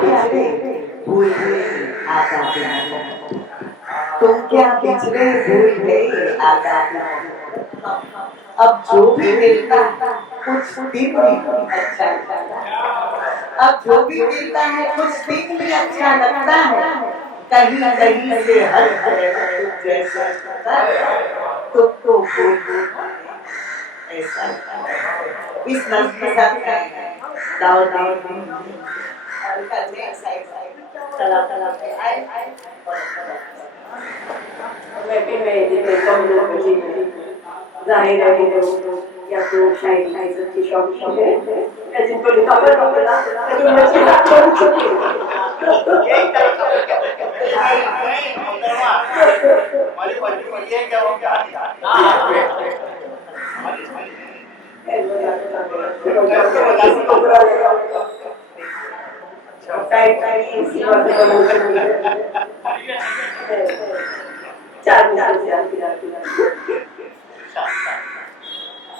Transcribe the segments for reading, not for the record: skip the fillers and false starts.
बिछड़े भूल गए आका के नाम, तुम क्या बिछड़े भूल गए आका के नाम। अब जो भी मिलता कुछ दिन भी अच्छा लगता है, अब जो भी मिलता है कुछ दिन भी अच्छा लगता है, कहीं कहीं से हर जैसा तुमको ऐसा इस नज़्म के साथ दाऊद जाहिर है या तो शायद सच्ची शौक है या जिनको लिखा पढ़ा लेकिन मैं छोटी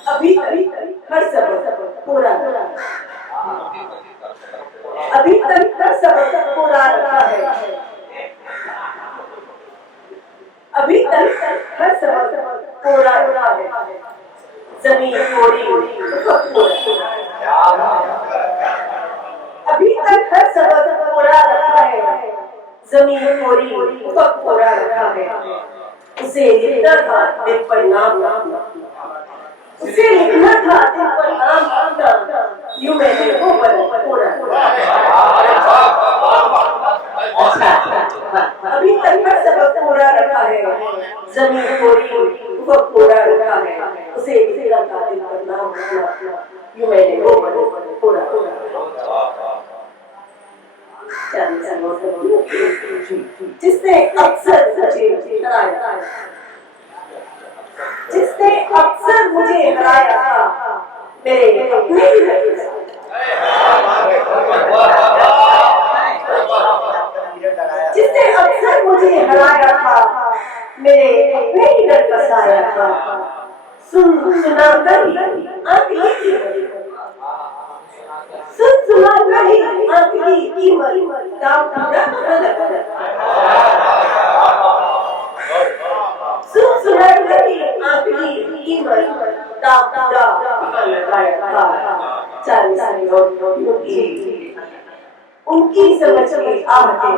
अभी हर सबक पूरा अभी तक हर सबक पूरा रखा है, अभी तक हर सबक पूरा रखा है, जमीन पूरी अभी तक हर सबक पूरा रखा है, जमीन पूरी पूरा रखा है। उसे लिखना था दिल पर नाम, उसे लिखना था दिल पर नाम, यूं मैंने वो पूरा अभी तक हर सबक पूरा रखा है, जमीन पूरी पूरा रखा है। उसे लिखना था दिल पर नाम, यूं मैंने वो पूरा जिसने अक्सर मुझे हराया, जिसने अक्सर मुझे हराया था मेरे अपने ही जिसने अक्सर मुझे हराया था मेरे अपने ही डर बसाया था। सुना कर आंख सुना नहीं आंख की कीमत दाम सुना नहीं आंख की कीमत दाम लगाया था। चालीस उनकी समझ में आहटें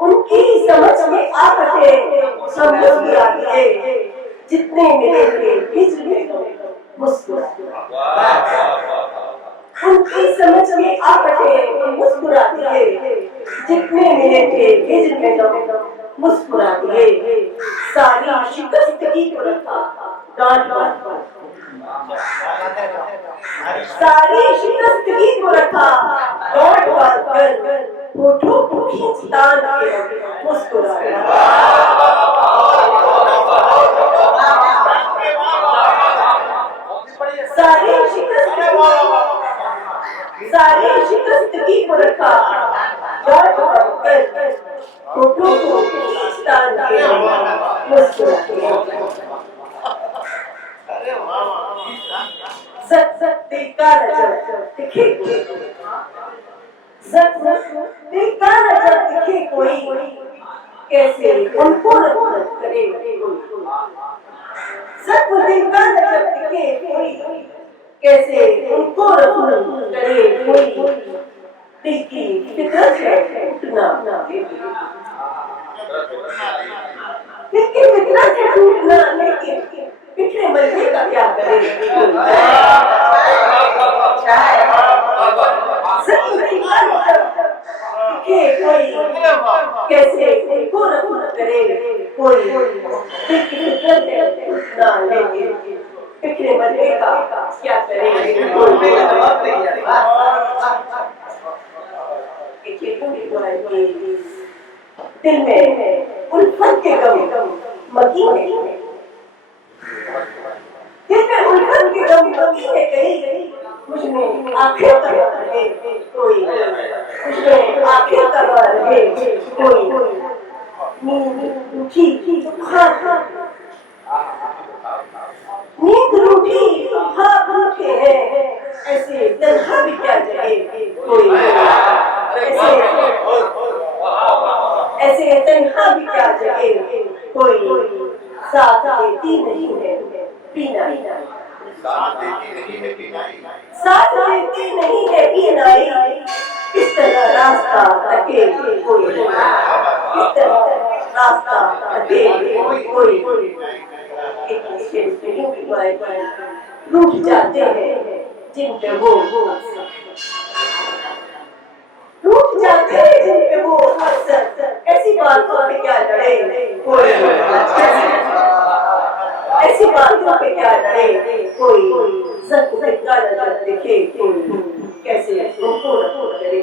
उनकी समझ में आहटें समझ आती है, जितने मिले थे हिजर में मुस्कुराते, उनकी समझ में आहटें मुस्कुराती है, जितने मिले थे हिजर में मुस्कुराती है। सारी शिकस्तगी को रखा गांठ बांध पर, सारी शिकस्तगी को रखा गांठ बांध कर, होठों को खींचता मुस्कुराया। सारी शिकस्तगी को रखा गांठ बांध कर, होठों को खींचता मुस्कुराया। सच दिल का नजर दिखे, सच दिल का नजर दिखे कोई, कैसे उनको नफरत करे कोई। सच दिल का नजर दिखे कोई, कैसे उनको नफरत करे कोई। दिल की फितरत है टूटना, दिल की फितरत है टूटना, लेकिन बिखरे मरने का क्या करे। कैसे उनको नफरत करे कोई, बिखरे मरने का क्या करे। दिल में उल्फत के गम मकीन है, दिल में उल्फत के गम मकीन है कहीं, मुझमें आखिर तक रहे कोई, मुझमें आखिर तक रहे कोई। नींद रूठी नींद रूठी हैं ऐसे तन्हा ऐसे तन्हा भी क्या जगे, कोई साथ देती नहीं है पीना, साथ देती नहीं है पीनाई, साथ देती नहीं है पीनाई, किस तरह रास्ता तके कोई, किस तरह रास्ता तके कोई। रूठ जाते हैं जिन पे वो रूठ जाते हैं जिन पे वो अक्सर, ऐसी बातों पे क्या लड़े कोई, ऐसी बातों पे क्या लड़े कोई, सच का नजर दिखे कोई, कैसे उनको करे।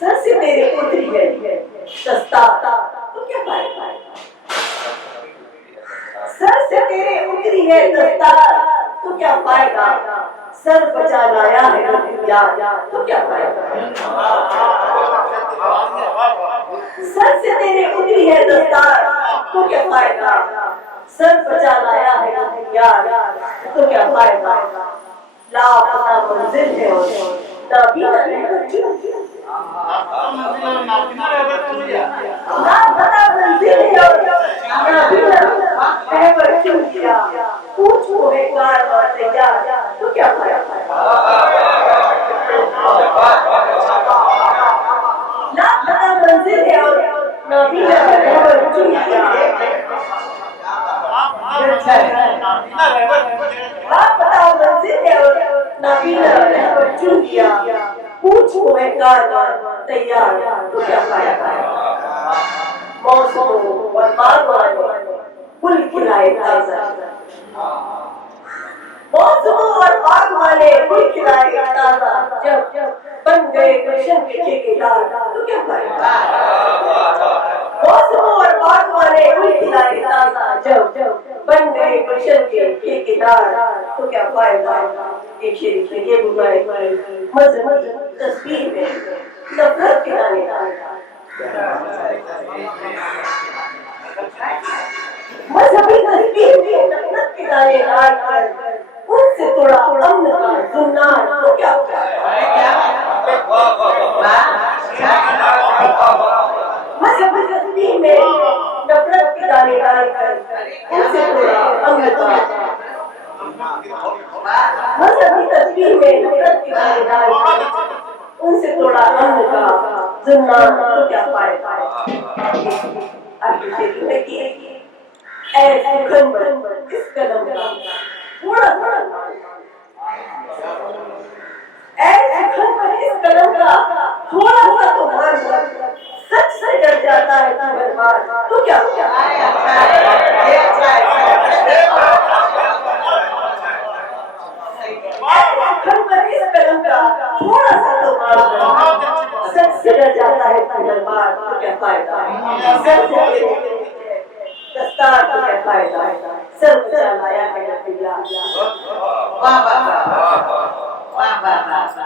सर से तेरे उतरी है सस्ता तो क्या फायदा, सर से तेरे उतरी है दस्ता तो क्या फायदा, सर बचा लाया है यार तो क्या फायदा, सर से तेरे उतरी है दस्ता तो क्या फायदा, सर बचा लाया है यार तो क्या फायदा, लापता मंजिल है लापता मंजिल है पूछो बेकार बात यार तो क्या फायदा, लापता मंजिल है और नाबीना लापता मंजिल है और नाबीना रहमत चुन दिया, पूछो बेकार तैयार तो क्या फायदा, मौसमों और बागवानों फूल खिलाए ताजा, मौसमों और बागवाने फूल खिलाए ताजा, जब बन गए गुलशन के ठेकेदार तो क्या फायदा, मौसमों और बागवाने फूल खिलाए ताजा, जब बन गए गुलशन के ठेकेदार तो क्या फायदा। ये बुराई मजहबी तस्वीर में नफरत गिराने का, मजहबी तस्वीर में नफरत गिराने का, उनसे थोड़ा अमन का जुन्नार तो क्या मजहबी तस्वीर में नफरत गिराने का, उनसे थोड़ा अमन का मजहबी तस्वीर में नफरत गिराने, उनसे थोड़ा अमन का जुन्नार तो क्या फायदा, ऐसे इस कदम का थोड़ा ऐसे इस कदम का थोड़ा सा तो मान सच से डर जाता है तो क्या इस कदम का थोड़ा सा तो मान सच से डर जाता है तो क्या फायदा, दस्तार तो क्या फायदा, सर बचा लाया है वाह वाह वाह वाह वाह।